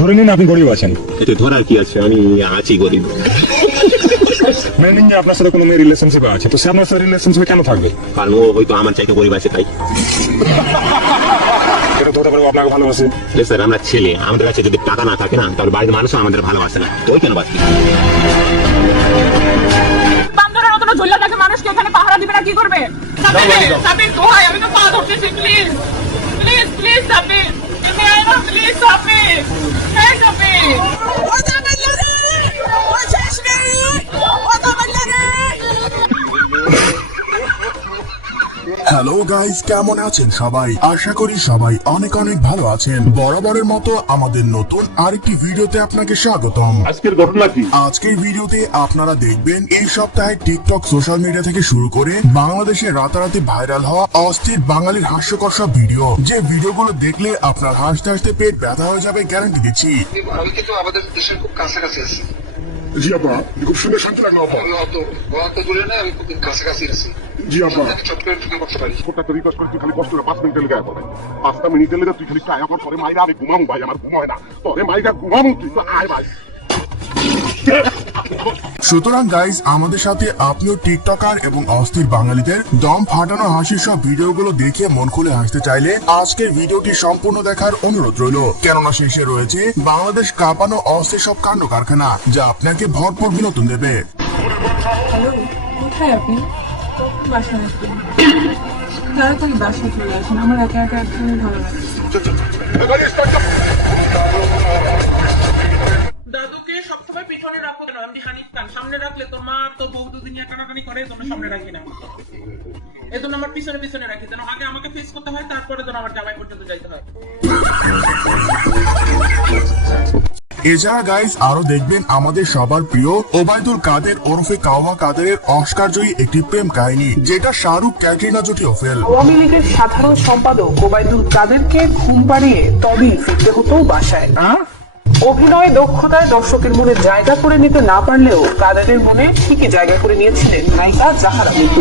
ধরে নিন আপনি গরিব আছেন। এতে ধরার কি আছে, আমি আছি গরিব। মেনে নিন যে আপনার সাথে কোনো মেয়ে রিলেশনশিপে আছে, তো সে আপনার সাথে রিলেশনশিপে কেন থাকবে? কারণ ও হয়তো আমার চাইতে গরিব আছে তাই। এটা তো হতে পারে ও আপনাকে ভালোবাসে। স্যার আমরা ছেলে, আমাদের কাছে যদি টাকা না থাকে না তাহলে বাড়ির মানুষও আমাদের ভালোবাসে না, তো ওই কেন বাঁচি? বান্দরের মতো ঝুল্লা থাকে, মানুষকে এখানে পাহারা দিবে না কি করবে? সাবির দোহাই, আমি তো পা ধরতেছি, please please please Sabir, please Sabir, হ্যাঁ সাবির। হ্যালো গাইস, কেমন আছেন সবাই? আশা করি সবাই অনেক অনেক ভালো আছেন। বরাবরের মতো আমাদের নতুন আরেকটি ভিডিওতে আপনাকে স্বাগতম। আজকের ঘটনা কি? আজকের ভিডিওতে আপনারা দেখবেন এই সপ্তাহে টিকটক, সোশ্যাল মিডিয়া থেকে শুরু করে বাংলাদেশে রাতারাতি ভাইরাল হওয়া অস্থির বাঙালির হাস্যকর সব ভিডিও, যে ভিডিওগুলো দেখলে আপনার হাসতে হাসতে পেট ব্যথা হয়ে যাবে, গ্যারান্টি দিচ্ছি। আমি কিন্তু আমাদের দেশের খুব কাছাকাছি আছি। জি আপা, খুব শুনে শান্তি লাগলো আপা। আমি অত দূরে না, আমি খুব কাছাকাছি আছি। জি আপা, আমি চট করে ঢুকে পড়তে পারি। কোনটা তো রিকোয়েস্ট করে তুই খালি কষ্ট করে 5 মিনিটের লেগে আয়। 5টা মিনিটের লেগে তুই খালি আয় কর, পরে মাইরা আমি ঘুমামু ভাই, আমার ঘুম হয় না। পরে মাইরা ঘুমামু, তুই তো আয় ভাই। সুতরাং গাইজ, আমাদের সাথে আপনিও টিকটকার এবং অস্থির বাঙালিদের দম ফাটানো হাসির সব ভিডিওগুলো দেখে মন খুলে হাসতে চাইলে আজকের ভিডিওটি সম্পূর্ণ দেখার অনুরোধ রইল, কেননা শেষে রয়েছে বাংলাদেশ কাঁপানো অস্থির সব কাণ্ড কারখানা, যা আপনাকে ভরপুর বিনোদন দেবে। হ্যালো, কোথায় আপনি? বাসায় আসবেন, তাড়াতাড়ি বাসায় চলে আসেন, আমার একা একা একদমই ভালো লাগছে। দাদুকে সবসময় পিছনে রাখো কেন? আমি হানিফ খান, সামনে রাখলে তোর মা তোর বউ দুদিনিয়া টানাটানি করে, তোর সামনে রাখি না। এই জন্য আমার পিছনে পিছনে রাখি, যেন আগে আমাকে ফেস করতে হয়, তারপরে যেন আমার জামাই পর্যন্ত যাইতে হয়। এছাড়া গাইজ আরো দেখবেন আমাদের সবার প্রিয় ওবায়দুল কাদের ওরফে কাওয়া কাদেরের অস্কার জয়ী একটি প্রেম কাহিনী, যেটা শাহরুখ ক্যাটরিনা জুটিও ফেল। আওয়ামী লীগের সাধারণ সম্পাদক ওবায়দুল কাদেরকে ঘুম পাড়িয়ে তবেই ফিরতে হতো বাসায়। অভিনয় দক্ষতায় দর্শকের মনে জায়গা করে নিতে না পারলেও কাদেরের মনে ঠিকই জায়গা করে নিয়েছিলেন নায়িকা জাহারা মিতু।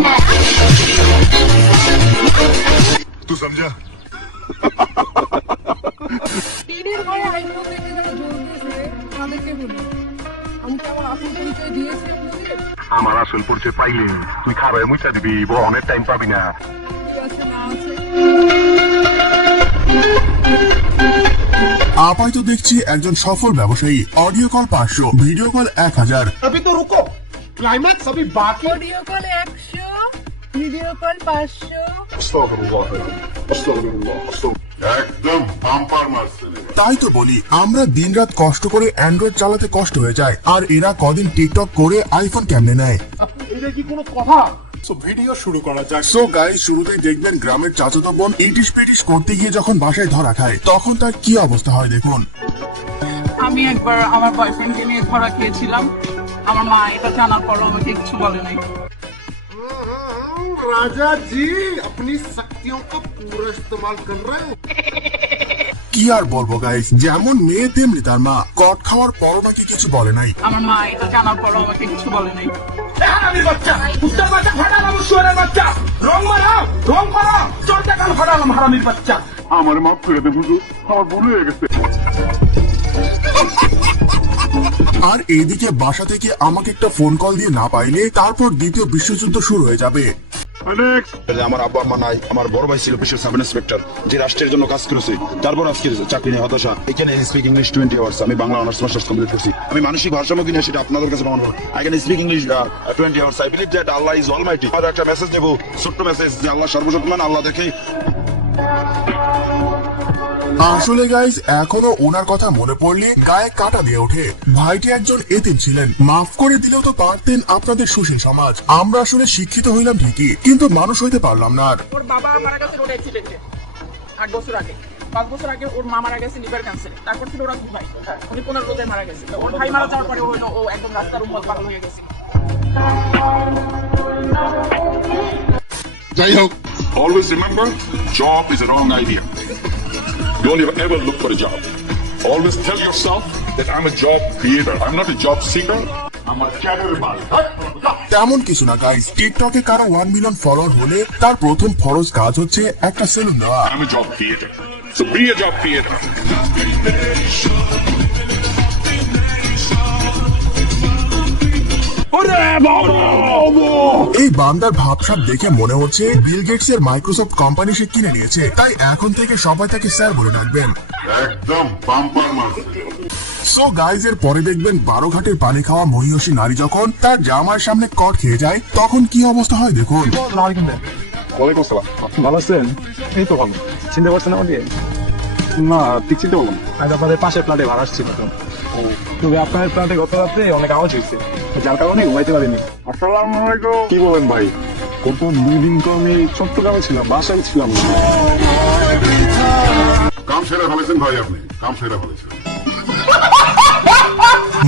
তুই সমঝা? টিনের ঘরে আইফোন দেখে যারা জ্বলতেছে তাদেরকে বলি, আমি তো আমার আসল পরিচয় দিয়েছি আপনাদের। আমার আসল পরিচয় পাইলে তুই খাবার মুচা দিবি, অনেক টাইম পাবি না। কি আছে না আছে আপাই তো দেখছি একজন সফল ব্যবসায়ী। Audio call 500, video call 1000। अभी तो रुको, क्लाइमैक्स अभी बाकी। Audio call 100, video call 500। একদম বাম্পার মারছে। তাই তো বলি, আমরা দিনরাত কষ্ট করে অ্যান্ড্রয়েড চালাতে কষ্ট হয়ে যায়, আর এরা কদিন টিকটক করে আইফোন কেমনে নেয়। এটা কি কোনো কথা? ভিডিও শুরু করা যাক। সো গাইস, শুরুতেই দেখবেন গ্রামের চাচাতো বোন ইটিশ পিটিশ করতে গিয়ে যখন বাসায় ধরা খায়, তখন তার কি অবস্থা হয় দেখুন। আমি একবার আমার বয়ফ্রেন্ডকে নিয়ে ধরা খেয়েছিলাম, আমার মা এটা জানার পরও আমাকে কিছু বলে নাই। राजा जी अपनी शक्तियों का पूरा इस्तेमाल कर रहे हो। কি আর বলবো গাইস, যেমন মেয়ে তেমনি তার মা, কট খাওয়ার পরও নাকি কিছু বলে নাই। আমার মা এটা জানার পরও আমাকে কিছু বলে নাই। আমার মাফ করে দে হুজুর, আমার ভুল হয়ে গেছে। আর এইদিকে বাসা থেকে আমাকে একটা ফোন কল দিয়ে না পাইলে তারপর দ্বিতীয় বিশ্বযুদ্ধ শুরু হয়ে যাবে। আমার আব্বা আম্মা নাই, আমার বড় ভাই ছিল পেশার সাব ইন্সপেক্টর, যে রাষ্ট্রের জন্য কাজ করেছে, তারপর আজকে চাকরি নিয়ে হতাশা। এখানে স্পিক ইংলিশ 20 আওয়ার্স, আমি বাংলা অনার্স মাস্টার্স কমপ্লিট করছি। আমি মানসিক ভারসাম্য কিনা সেটা আপনাদের কাছে প্রমাণ করব। I can speak English 20 hours. I believe that Allah is almighty. আর একটা মেসেজ দেব, ছোট্ট মেসেজ, যে আল্লাহ সর্বশক্তিমান, আল্লাহ দেখে। আসলে গাইস, এখনো ওনার কথা মনে পড়লে গায়ে কাটা দিয়ে ওঠে। ভাইটি একজন এতিম ছিলেন, মাফ করে দিলেও তো পারতেন আপনাদের সুশীল সমাজ। আমরা আসলে শিক্ষিত হইলাম ঠিকই, কিন্তু মানুষ হইতে পারলাম না। আর ওর বাবা মারা গেছে রোড অ্যাক্সিডেন্টে 8 বছর আগে। 5 বছর আগে ওর মা মারা গেছে লিভার ক্যান্সারে। তারপর ছিল ওরা 2 ভাই, উনি 15 রোদে মারা গেছে। ওর ভাই মারা যাওয়ার পরে ও একদম রাস্তার উপর পাগল হয়ে গেছে। যাই হোক, always remember, job is a wrong idea. Don't ever look for a job. Always tell yourself that I'm a job creator. I'm not a job seeker. I'm a career man. তেমন কিছু না গাইস, টিকটকে কারো 1 million follower হলে তার প্রথম ফরজ কাজ হচ্ছে একটা সেলুন দেওয়া। I'm a job creator. So be a job creator. এই বান্দার ভাবসাব দেখে মনে হচ্ছে বিল গেটস এর মাইক্রোসফট কোম্পানি সে কিনে নিয়েছে, তাই এখন থেকে সবাই তাকে স্যার বলে ডাকবেন। একদম বাম্পার মার। সো গাইজ, এর পরে দেখবেন 12 ঘাটের পানি খাওয়া মহিষী নারী যখন তার জামার সামনে কট খেয়ে যায় তখন কি অবস্থা হয় দেখুন। ওয়ালাইকুম আসসালাম। আপনি ভালো আছেন? এই তো ভালো। চিনতে পারছেন আমাকে? না, ঠিক চিনতে পারলাম না। আজ আপনাদের পাশের ফ্ল্যাটে ভাড়া আসছিল তো। তবে আপনাদের ফ্ল্যাটে গত রাত্রে অনেক আওয়াজ হয়েছে, যার কারণে ঘুমাইতে পারিনি। আসসালামু আলাইকুম। কি বলেন ভাই? গত 2 দিন তো আমি চট্টগ্রামে ছিলাম, বাসায় ছিলাম না। কাম সেরা ফেলেছেন ভাই, আপনি কাম সেরা ফেলেছেন।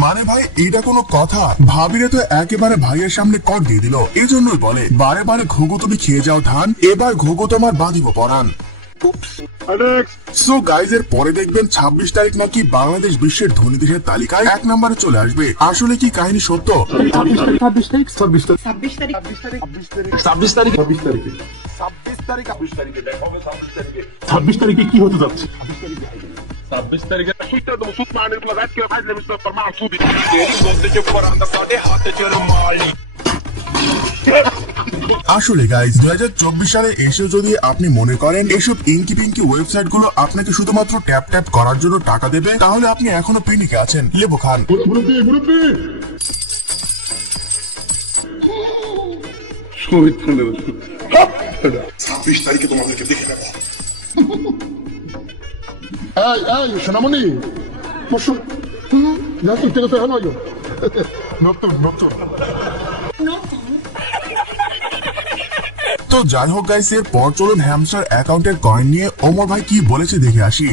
মানে ভাই এটা কোনো কথা? ভাবিরে তো একেবারে ভাইয়ের সামনে কট দিয়ে দিল। এজন্যই বলে বারে বারে ঘুঘু তুমি খেয়ে যাও ধান, এবার ঘুঘু তোমার বাঁধিব পরান। সো গাইজ, এর পরে দেখবেন 26 তারিখ নাকি বাংলাদেশ বিশ্বের ধনী দেশের তালিকায় 1 নম্বরে চলে আসবে। আসলে কি কাহিনী সত্য? 26 তারিখে কি হতে যাচ্ছে? আসলে গাইজ 2024 সালে এসে যদি আপনি মনে করেন এসব ইঙ্কি পিঙ্কি ওয়েবসাইট গুলো আপনাকে শুধুমাত্র ট্যাপ ট্যাপ করার জন্য টাকা দেবে, তাহলে আপনি এখনো পিনিকে আছেন। লেবু খান। 26 তারিখে তোমাদেরকে দেখে নেবো। সোনামণি নতুন নতুন। তো যাই হোক গাইস, এর পর চলুন হ্যামস্টার অ্যাকাউন্টের কয়েন নিয়ে ওমর ভাই কি বলেছে দেখে আসি।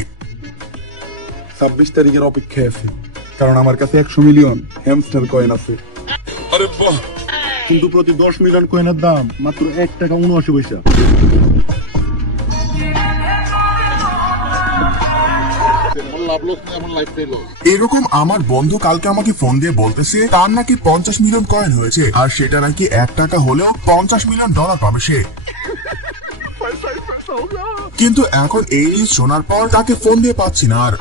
26 তারিখের অপেক্ষায় আছি, কারণ আমার কাছে 100 মিলিয়ন হ্যামস্টার কয়েন আছে। আরে বাহ, কিন্তু প্রতি 10 মিলিয়ন কয়েনের দাম মাত্র 1 টাকা 79 পয়সা। এরকম আমার বন্ধু কালকে আমাকে ফোন দিয়ে বলতেছে তার নাকি 50 মিলিয়ন কয়েন হয়েছে, আর সেটা নাকি 1 টাকা হলেও $50 মিলিয়ন পাবে সে। কিন্তু এখন এই নিউজ শোনার পর তাকে ফোন দিয়ে পাচ্ছি না আর।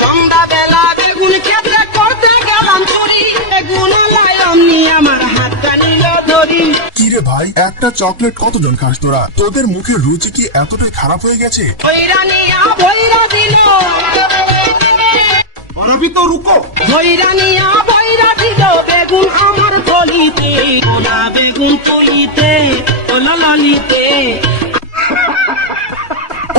সন্ধ্যাবেলা বেগুন খেতে করতে গেলাম চুরি, বেগুন লাইলাম নিয়ে আমার হাতটা নিল ধরি। কিরে ভাই, একটা চকলেট কতজন খাস তোরা? তোদের মুখের রুচি কি এতটাই খারাপ হয়ে গেছে? ভৈরা নিয়া ভৈরা দিল, রবি তো রুকো। ভৈরা নিয়া ভৈরা দিল বেগুন আমার থলিতে, ওলা বেগুন তলিতে, ওলা লালিতে।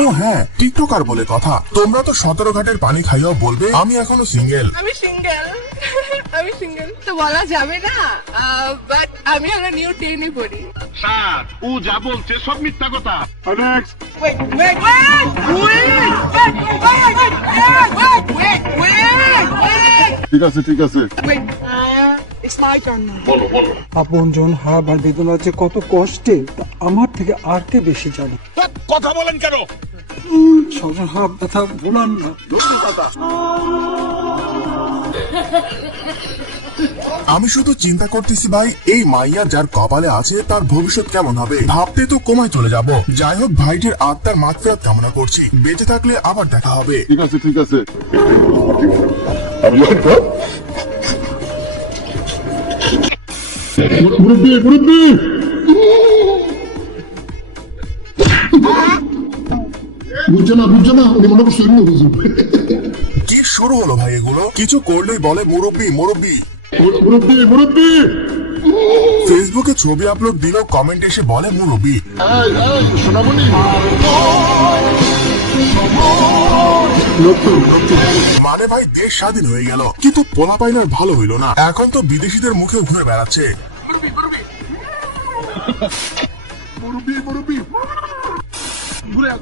ও হ্যাঁ, টিকটকার বলে কথা। তোমরা তো 17 ঘাটের পানি খাইয়াও বলবে আমি এখনো সিঙ্গেল। আমি সিঙ্গেল তো বলা যাবে না, বাট আমি একটা নিউ টেনে পড়ি। স্যার ও যা বলছে সব মিথ্যা কথা। ঠিক আছে ঠিক আছে। বলো বলো। আপনজন হারাবার বেদনা যে কত কষ্টে তা আমার থেকে আর কে বেশি জানে। কথা বলেন কেন? স্বজন হাব ব্যথা ভুলান না। আমি শুধু চিন্তা করতেছি ভাই, এই মাইয়া যার কপালে আছে তার ভবিষ্যৎ কেমন হবে ভাবতে তো কোমায় চলে যাব। যাই হোক, ভাইটির আত্মার মাগফিরাত কামনা করছি, বেঁচে থাকলে আবার দেখা হবে। ঠিক আছে ঠিক আছে। কি শুরু হলো ভাই এগুলো? কিছু করলেই বলে মুরব্বি মুরব্বি। ফেসবুকে ছবি আপলোড দিলেও কমেন্ট এসে বলে মুরব্বি। মানে ভাই দেশ স্বাধীন হয়ে গেল, কিন্তু পোলাপাইনার ভালো হইল না, এখন তো বিদেশিদের মুখে ঘুরে বেড়াচ্ছে।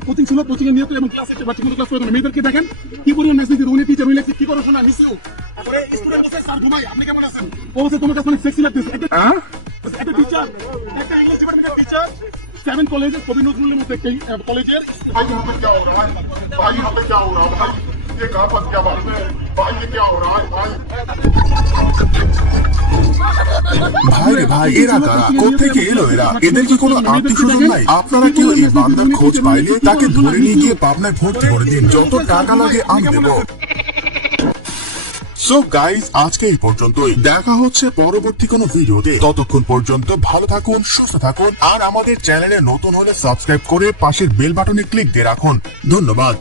কোচিং ছিল, কোচিং এ নিয়ে এবং ক্লাস একটা বাচ্চা ক্লাস করে মেয়েদেরকে দেখেন কি পরিমাণ মেসেজ দিতে, উনি টিচার হইলে কি করো শোনা নিছিও। তারপরে স্টুডেন্ট বসে স্যার ঘুমাই, আপনি কেমন আছেন? ও বলছে তোমার কাছে অনেক সেক্সি লাগতেছে। একটা টিচার, একটা ইংলিশ ডিপার্টমেন্টের টিচার 7 কলেজের কবি নজরুলের মতো একটা কলেজের। भाई यहाँ पे क्या हो रहा है? भाई यहाँ पे क्या हो रहा है? भाई ये कहाँ पर क्या बात है? भाई ये क्या हो रहा है? भाई ভাই রে ভাই, এরা কারা? কোত্থেকে এলো এরা? এদের কি কোনো আত্মীয় স্বজন নাই? আপনারা কেউ এই বান্দার খোঁজ পাইলে তাকে ধরে নিয়ে গিয়ে পাবনায় ভর্তি করে দিন, যত টাকা লাগে আমি দেবো। সো গাইজ আজকে এই পর্যন্তই, দেখা হচ্ছে পরবর্তী কোনো ভিডিওতে। ততক্ষণ পর্যন্ত ভালো থাকুন, সুস্থ থাকুন, আর আমাদের চ্যানেলে নতুন হলে সাবস্ক্রাইব করে পাশের বেল বাটনে ক্লিক দিয়ে রাখুন। ধন্যবাদ।